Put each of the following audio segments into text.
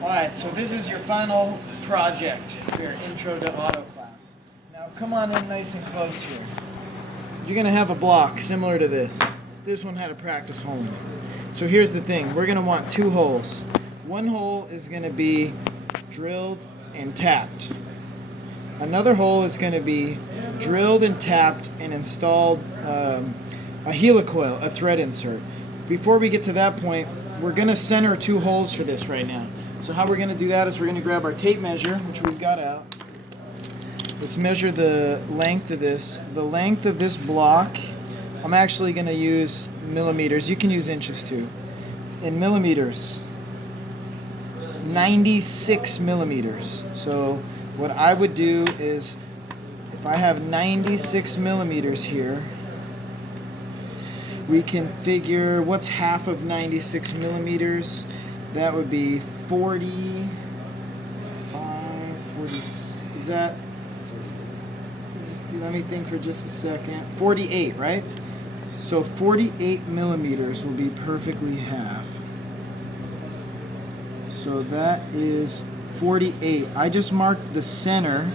Alright, so this is your final project for your intro to auto class. Now come on in nice and close here. You're going to have a block similar to this. This one had a practice hole in it. So here's the thing, we're going to want two holes. One hole is going to be drilled and tapped. Another hole is going to be drilled and tapped and installed a helicoil, a thread insert. Before we get to that point, we're going to center two holes for this right now. So how we're going to do that is we're going to grab our tape measure, which we've got out. Let's measure the length of this. The length of this block, I'm actually going to use millimeters. You can use inches too. In millimeters, 96 millimeters. So what I would do is, if I have 96 millimeters here, we can figure what's half of 96 millimeters. That would be 45, 40, is that, let me think for just a second, 48, right? So 48 millimeters will be perfectly half. So that is 48. I just marked the center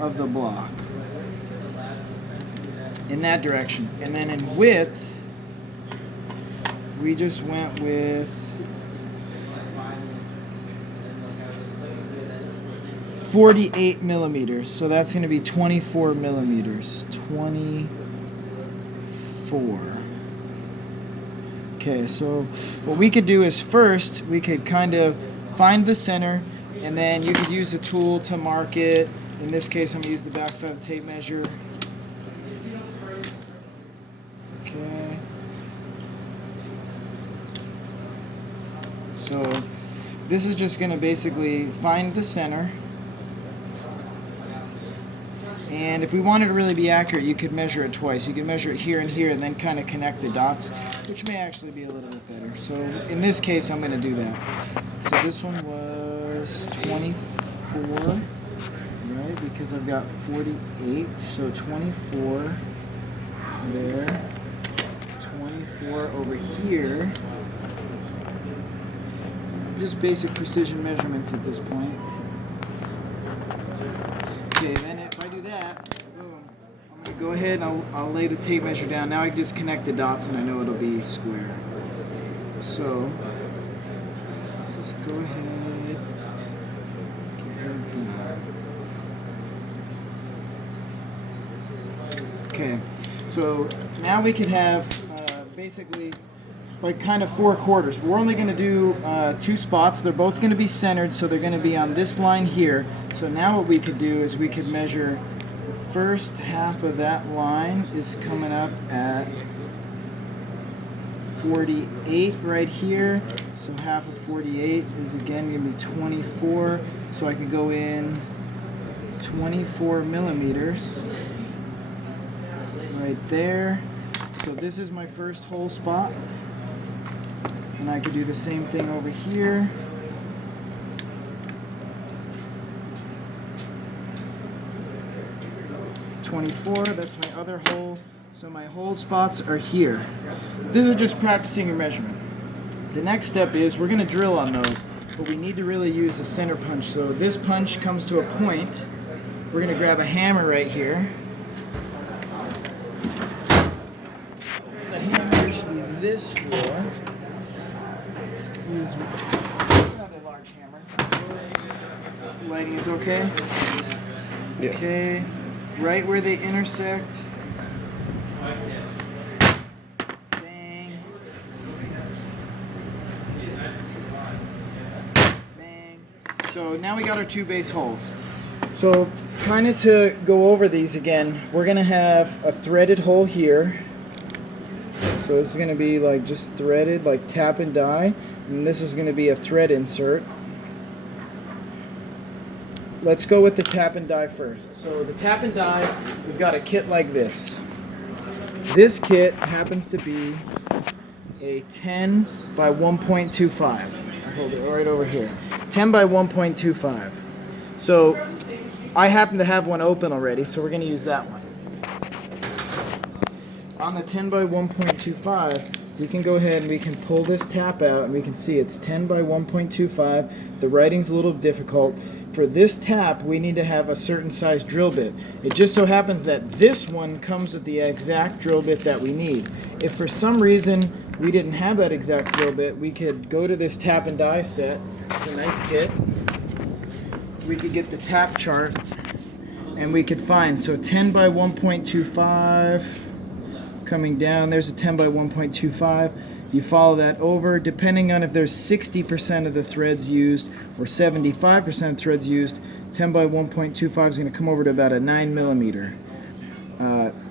of the block in that direction. And then in width, we just went with 48 millimeters. So that's going to be 24 millimeters. 24. Okay, so what we could do is first, we could kind of find the center, and then you could use the tool to mark it. In this case, I'm going to use the backside of the tape measure. Okay. So this is just going to basically find the center. And if we wanted to really be accurate, you could measure it twice. You could measure it here and here and then kind of connect the dots, which may actually be a little bit better. So in this case, I'm going to do that. So this one was 24, right? Because I've got 48. So 24 there. 24 over here. Just basic precision measurements at this point. Okay, then if I do that, boom, I'm going to go ahead and I'll lay the tape measure down. Now I can just connect the dots and I know it'll be square. So, let's just go ahead, get that done. Okay, so now we can have basically like kind of 4 quarters. We're only going to do 2 spots. They're both going to be centered, so they're going to be on this line here. So now what we could do is we could measure the first half of that line is coming up at 48 right here. So half of 48 is again going to be 24. So I could go in 24 millimeters right there. So this is my first hole spot. And I could do the same thing over here. That's my other hole. So my hole spots are here. This is just practicing your measurement. The next step is we're going to drill on those, but we need to really use a center punch. So this punch comes to a point. We're going to grab a hammer right here. The hammer should be this drawer. Is another large hammer. Lighting is okay? Yeah. Okay. Right where they intersect. Bang. Bang. So now we got our 2 base holes. So kind of to go over these again, we're going to have a threaded hole here. So this is going to be like just threaded, like tap and die. And this is going to be a thread insert. Let's go with the tap and die first. So the tap and die, we've got a kit like this. This kit happens to be a 10 by 1.25. I'll hold it right over here. 10 by 1.25. So I happen to have one open already, so we're going to use that one. On the 10 by 1.25, we can go ahead and we can pull this tap out and we can see it's 10 by 1.25. The writing's a little difficult. For this tap, we need to have a certain size drill bit. It just so happens that this one comes with the exact drill bit that we need. If for some reason we didn't have that exact drill bit, we could go to this tap and die set. It's a nice kit. We could get the tap chart and we could find, so 10 by 1.25 coming down, there's a 10 by 1.25. You follow that over, depending on if there's 60% of the threads used or 75% of threads used, 10 by 1.25 is going to come over to about a 9 millimeter.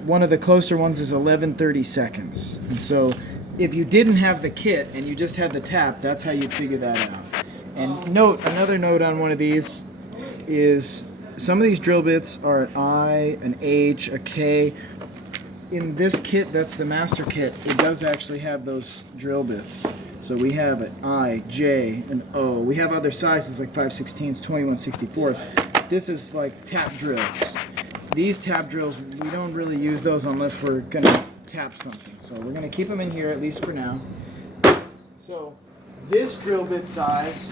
One of the closer ones is 11/32. And so if you didn't have the kit and you just had the tap, that's how you'd figure that out. And another note on one of these is some of these drill bits are an I, an H, a K. In this kit, that's the master kit, it does actually have those drill bits. So we have an I, J, an O. We have other sizes like 5/16, 21/64. This is like tap drills. These tap drills, we don't really use those unless we're going to tap something. So we're going to keep them in here at least for now. So this drill bit size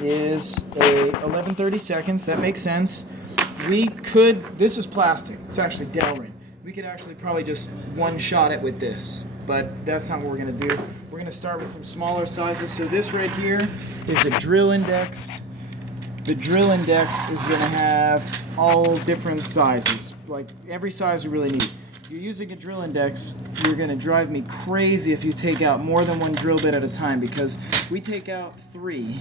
is a 11/32. That makes sense. We could, this is plastic. It's actually Delrin. We could actually probably just one-shot it with this, but that's not what we're going to do. We're going to start with some smaller sizes. So this right here is a drill index. The drill index is going to have all different sizes, like every size we really need. If you're using a drill index, you're going to drive me crazy if you take out more than one drill bit at a time, because we take out 3,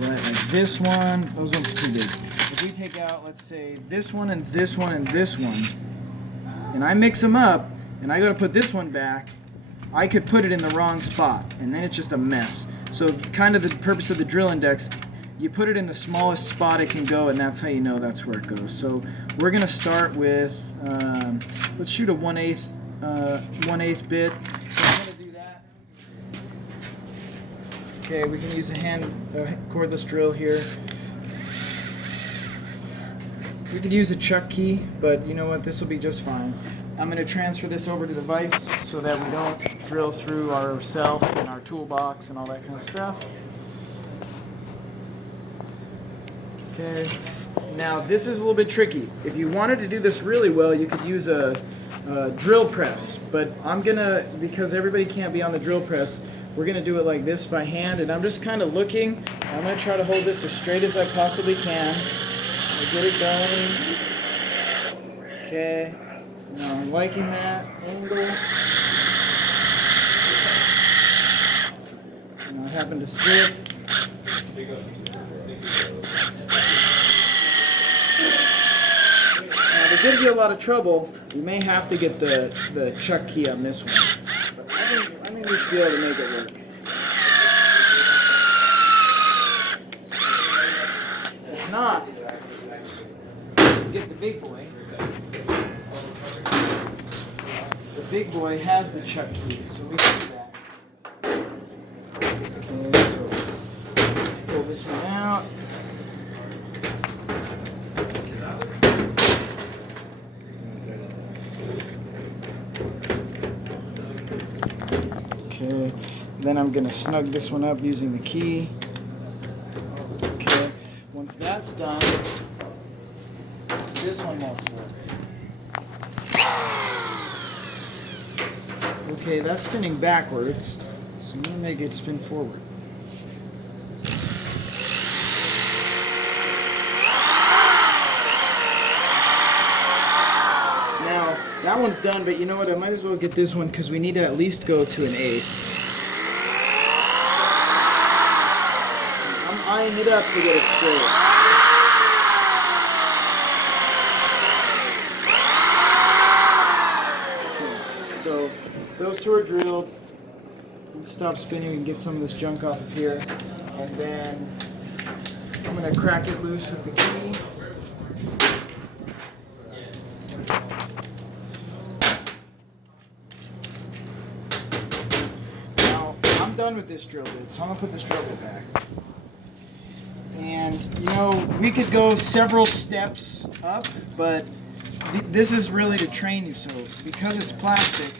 right? Like this one, those ones are too big. If we take out, let's say, this one and this one and this one, and I mix them up, and I go to put this one back, I could put it in the wrong spot, and then it's just a mess. So kind of the purpose of the drill index, you put it in the smallest spot it can go, and that's how you know that's where it goes. So we're going to start with, let's shoot a 1/8 bit. So I'm going to do that. Okay, we can use a cordless drill here. We could use a chuck key, but you know what, this will be just fine. I'm going to transfer this over to the vise so that we don't drill through ourselves and our toolbox and all that kind of stuff. Okay, now this is a little bit tricky. If you wanted to do this really well, you could use a drill press, but I'm going to, because everybody can't be on the drill press, we're going to do it like this by hand, and I'm just kind of looking. I'm going to try to hold this as straight as I possibly can. Get it going. Okay. Now I'm liking that angle. Now I happen to slip. Now to give you a lot of trouble, you may have to get the chuck key on this one. But I think we should be able to make it work. If not, get the big boy. The big boy has the chuck key, so we can do that. Okay, so pull this one out. Okay, then I'm going to snug this one up using the key. Okay, once that's done, this one won't slip. Okay, that's spinning backwards, so I'm going to make it spin forward. Now, that one's done, but you know what, I might as well get this one because we need to at least go to an 1/8. I'm eyeing it up to get it straight. So those two are drilled. Stop spinning and get some of this junk off of here. And then I'm going to crack it loose with the key. Now, I'm done with this drill bit, so I'm going to put this drill bit back. And, you know, we could go several steps up, but this is really to train you. So because it's plastic,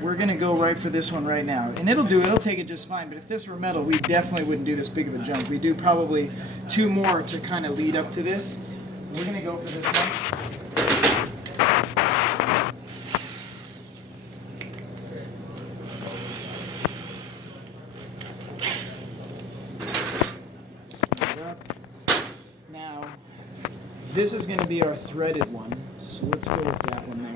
we're gonna go right for this one right now. And it'll take it just fine, but if this were metal, we definitely wouldn't do this big of a jump. We do probably 2 more to kind of lead up to this. We're gonna go for this one. Now, this is gonna be our threaded one. So let's go with that one there.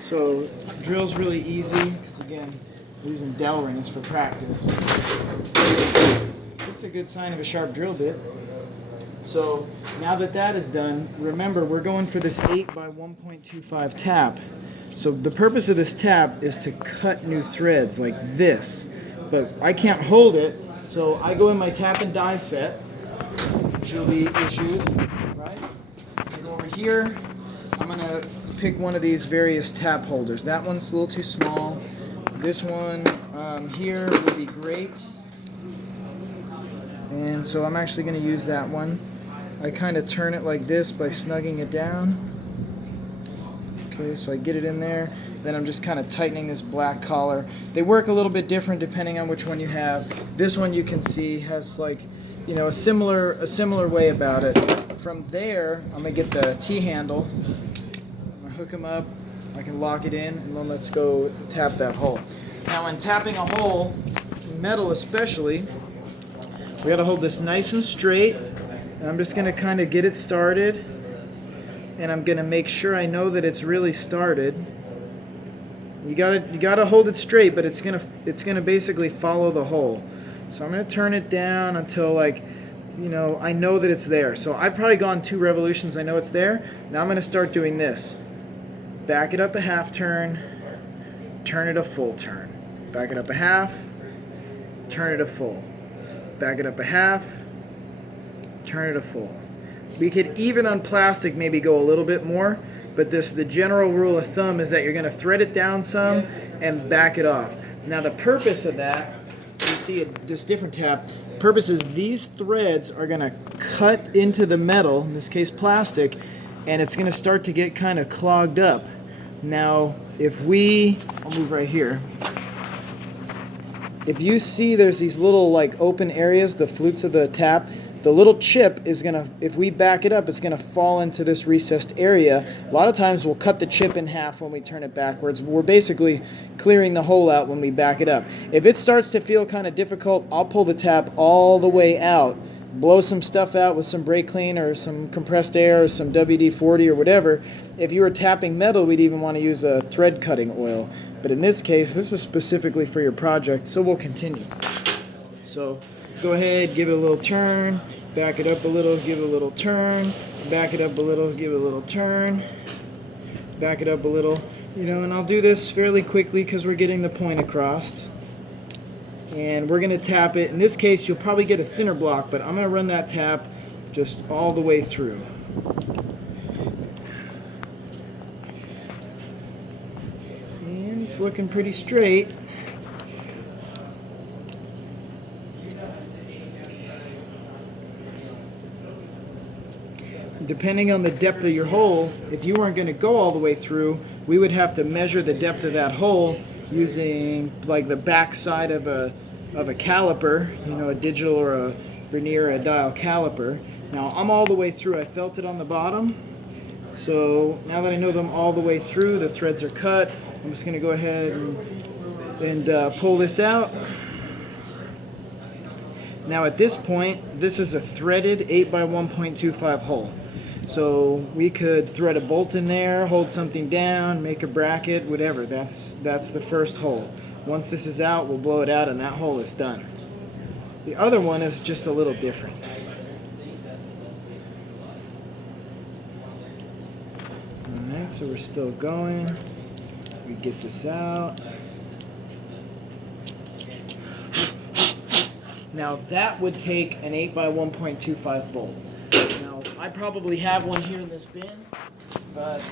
So drill's really easy because again, we're using dowel rings for practice. This is a good sign of a sharp drill bit. So now that that is done, remember we're going for this 8 by 1.25 tap. So the purpose of this tap is to cut new threads like this. But I can't hold it, so I go in my tap and die set, which will be issued, right? I go over here, I'm gonna pick one of these various tap holders. That one's a little too small. This one here would be great. And so I'm actually gonna use that one. I kind of turn it like this by snugging it down. Okay, so I get it in there. Then I'm just kind of tightening this black collar. They work a little bit different depending on which one you have. This one you can see has like, you know, a similar way about it. From there, I'm gonna get the T-handle. I'm gonna hook them up. I can lock it in, and then let's go tap that hole. Now, when tapping a hole, metal especially, we gotta hold this nice and straight. And I'm just gonna kind of get it started. And I'm gonna make sure I know that it's really started. You gotta hold it straight, but it's gonna basically follow the hole. So I'm gonna turn it down until, like, you know, I know that it's there. So I've probably gone 2 revolutions. I know it's there. Now I'm gonna start doing this. Back it up a half turn, turn it a full turn. Back it up a half, turn it a full. Back it up a half, turn it a full. We could even on plastic maybe go a little bit more, but the general rule of thumb is that you're going to thread it down some and back it off. Now the purpose of that, you see this different tap, purpose is these threads are going to cut into the metal, in this case plastic, and it's going to start to get kind of clogged up. Now I'll move right here. If you see there's these little like open areas, the flutes of the tap, the little chip is gonna, if we back it up, it's gonna fall into this recessed area. A lot of times we'll cut the chip in half when we turn it backwards. We're basically clearing the hole out when we back it up. If it starts to feel kind of difficult, I'll pull the tap all the way out, blow some stuff out with some brake clean or some compressed air or some WD-40 or whatever. If you were tapping metal, we'd even want to use a thread cutting oil. But in this case, this is specifically for your project, so we'll continue. So go ahead, give it a little turn, back it up a little, give it a little turn, back it up a little, give it a little turn, back it up a little, you know, and I'll do this fairly quickly because we're getting the point across. And we're going to tap it. In this case, you'll probably get a thinner block, but I'm going to run that tap just all the way through. And it's looking pretty straight. Depending on the depth of your hole, if you weren't going to go all the way through, we would have to measure the depth of that hole using like the back side of a caliper, you know, a digital or a vernier or a dial caliper. Now I'm all the way through. I felt it on the bottom. So now that I know them all the way through, the threads are cut, I'm just going to go ahead and pull this out. Now at this point, this is a threaded 8 by 1.25 hole. So we could thread a bolt in there, hold something down, make a bracket, whatever. That's the first hole. Once this is out, we'll blow it out and that hole is done. The other one is just a little different. Alright, so we're still going. We get this out. Now that would take an 8 by 1.25 bolt. Now I probably have one here in this bin, but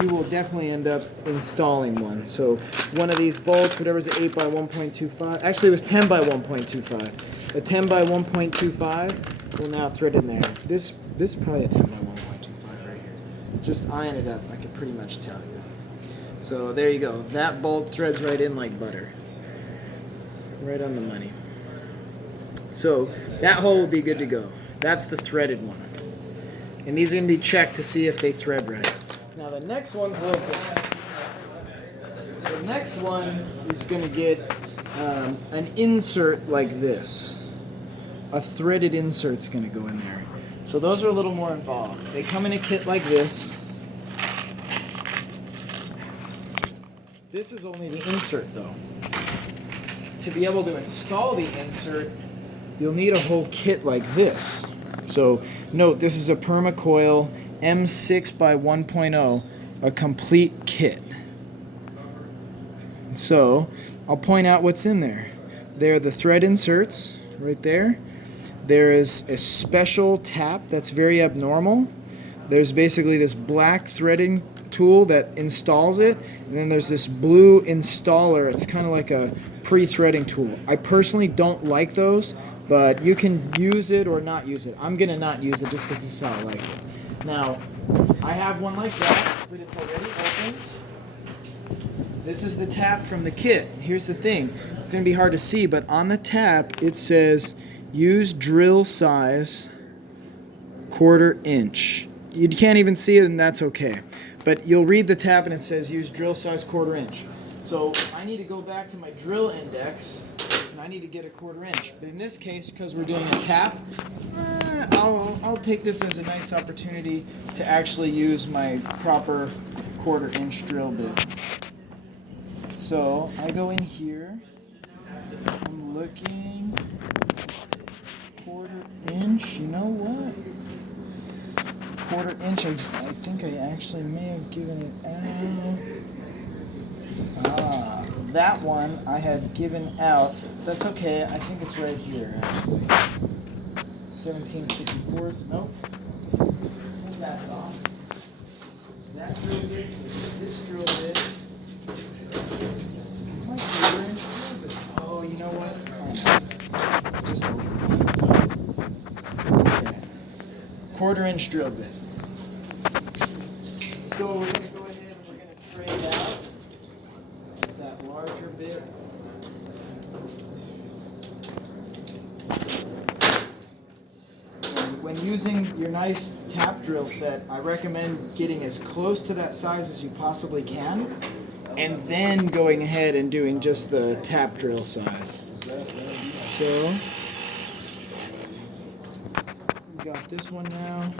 you will definitely end up installing one. So one of these bolts, whatever's an 8 by 1.25, actually it was 10 by 1.25. A 10 by 1.25 will now thread in there. This probably a 10 by 1.25 right here. Just iron it up, I can pretty much tell you. So there you go. That bolt threads right in like butter. Right on the money. So that hole will be good to go. That's the threaded one. And these are going to be checked to see if they thread right. Now the next one's a little different. The next one is going to get an insert like this. A threaded insert's going to go in there. So those are a little more involved. They come in a kit like this. This is only the insert though. To be able to install the insert, you'll need a whole kit like this. So note, this is a Permacoil M6 by 1.0, a complete kit. So I'll point out what's in there. There are the thread inserts right there. There is a special tap that's very abnormal. There's basically this black threading tool that installs it, and then there's this blue installer. It's kind of like a pre-threading tool. I personally don't like those, but you can use it or not use it. I'm gonna not use it just because this is how I like it. Now, I have one like that, but it's already opened. This is the tap from the kit. Here's the thing. It's gonna be hard to see, but on the tap it says use drill size 1/4 inch. You can't even see it, and that's okay. But you'll read the tap and it says use drill size 1/4 inch. So I need to go back to my drill index and I need to get a 1/4 inch. But in this case, because we're doing a tap, I'll take this as a nice opportunity to actually use my proper 1/4 inch drill bit. So I go in here, I'm looking, 1/4 inch, you know what? 1/4 inch, I think I actually may have given it out. That one I had given out. That's okay, I think it's right here actually. 17/64. Nope. That's off. That drill bit, this drill bit. My 1/4 inch drill bit. Oh, you know what? Just okay. 1/4 inch drill bit. So we're going to go ahead and we're going to trade out that larger bit. And when using your nice tap drill set, I recommend getting as close to that size as you possibly can, and then going ahead and doing just the tap drill size. So we got this one now.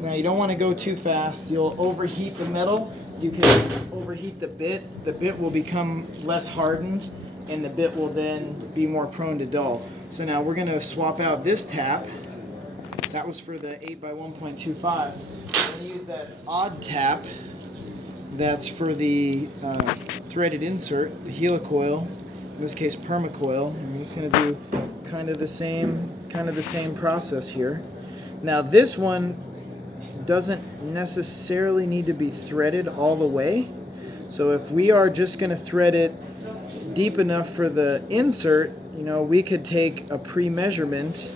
Now you don't want to go too fast. You'll overheat the metal. You can overheat the bit. The bit will become less hardened and the bit will then be more prone to dull. So now we're going to swap out this tap. That was for the 8 by 1.25. We're going to use that odd tap. That's for the threaded insert, the helicoil. In this case, Permacoil. I'm just going to do kind of the same process here. Now this one doesn't necessarily need to be threaded all the way. So if we are just going to thread it deep enough for the insert, you know, we could take a pre-measurement.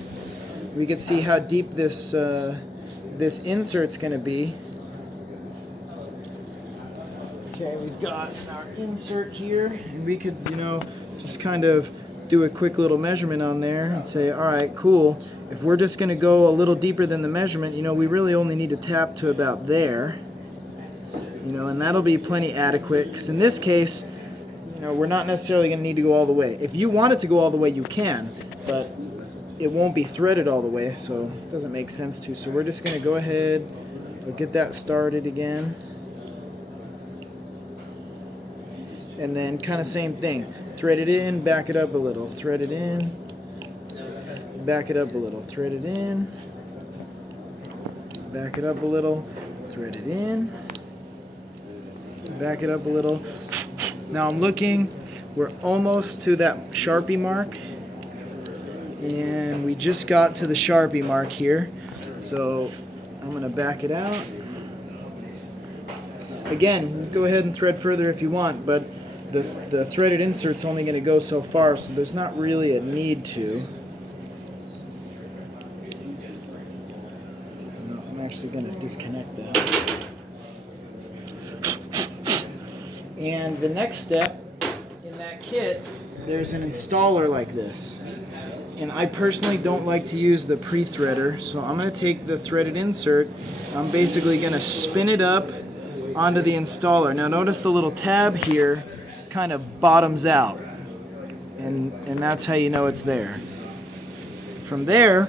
We could see how deep this this insert's going to be. Okay, we've got our insert here, and we could, you know, just kind of do a quick little measurement on there and say, all right, cool. If we're just going to go a little deeper than the measurement, you know, we really only need to tap to about there, you know, and that'll be plenty adequate, because in this case, you know, we're not necessarily going to need to go all the way. If you want it to go all the way, you can, but it won't be threaded all the way, so it doesn't make sense to. So we're just going to go ahead and get that started again. And then kind of same thing. Thread it in, back it up a little. Thread it in, back it up a little. Thread it in, back it up a little. Thread it in, back it up a little. Now I'm looking, we're almost to that Sharpie mark. And we just got to the Sharpie mark here. So I'm going to back it out. Again, go ahead and thread further if you want, but the threaded insert's only going to go so far, so there's not really a need to. I'm actually going to disconnect that. And the next step in that kit, there's an installer like this. And I personally don't like to use the pre-threader, so I'm going to take the threaded insert. I'm basically going to spin it up onto the installer. Now notice the little tab here kind of bottoms out, and that's how you know it's there. From there,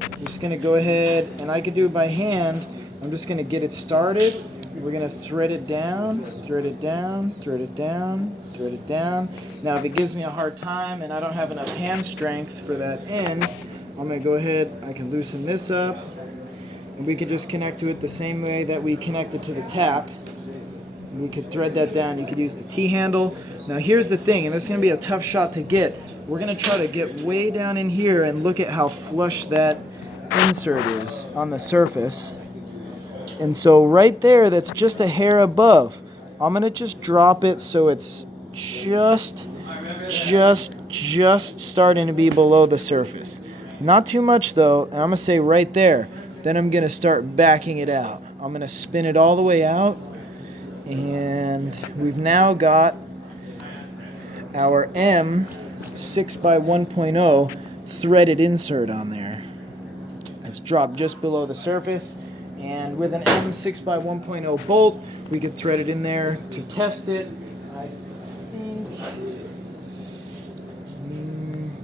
I'm just going to go ahead, and I could do it by hand. I'm just going to get it started. We're going to thread it down, thread it down, thread it down, thread it down. Now if it gives me a hard time and I don't have enough hand strength for that end, I'm going to go ahead, I can loosen this up, and we could just connect to it the same way that we connected to the tap. And we could thread that down. You could use the T-handle. Now here's the thing, and this is going to be a tough shot to get. We're going to try to get way down in here and look at how flush that insert is on the surface. And so right there, that's just a hair above. I'm going to just drop it so it's just starting to be below the surface. Not too much though, and I'm going to say right there. Then I'm going to start backing it out. I'm going to spin it all the way out, and we've now got our M6x1.0 threaded insert on there. It's dropped just below the surface. And with an M6x1.0 bolt, we could thread it in there to test it. I think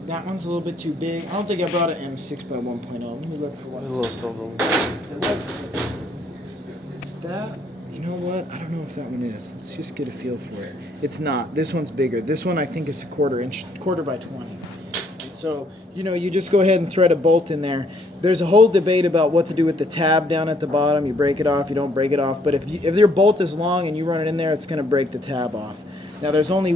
that one's a little bit too big. I don't think I brought an M6x1.0. Let me look for one. A little silver one. That, you know what? I don't know if that one is. Let's just get a feel for it. It's not. This one's bigger. This one I think is a quarter by 20. So, you know, you just go ahead and thread a bolt in there. There's a whole debate about what to do with the tab down at the bottom. You break it off, you don't break it off. But if your bolt is long and you run it in there, it's going to break the tab off. Now, there's only